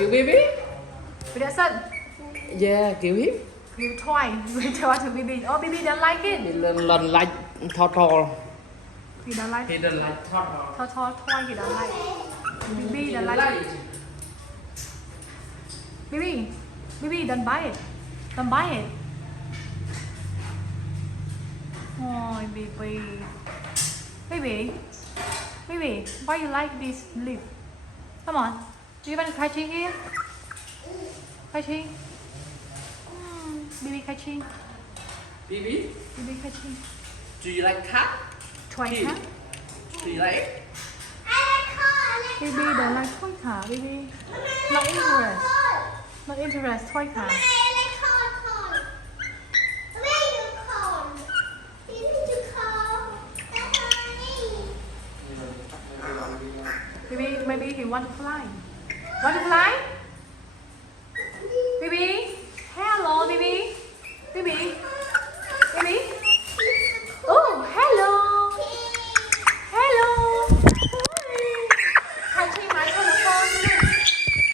Kill baby? Peterson, Yeah, kill him. you try. You try to Bibi. Oh, Bibi don't like it. He lần like turtle. He don't like He don't like turtle. toy. He don't like. Bibi don't like it. Bibi, don't buy it. Don't buy it. Oh, Bibi, why you like this leaf? Come on. Do you want to catching here? Catching. Bibi catching. Bibi, Bibi catching. do you like cat? Toy car. Do you like it? Bibi don't like toy car. Bibi, not interest. Not interest toy car. Maybe he want to fly. Want to fly?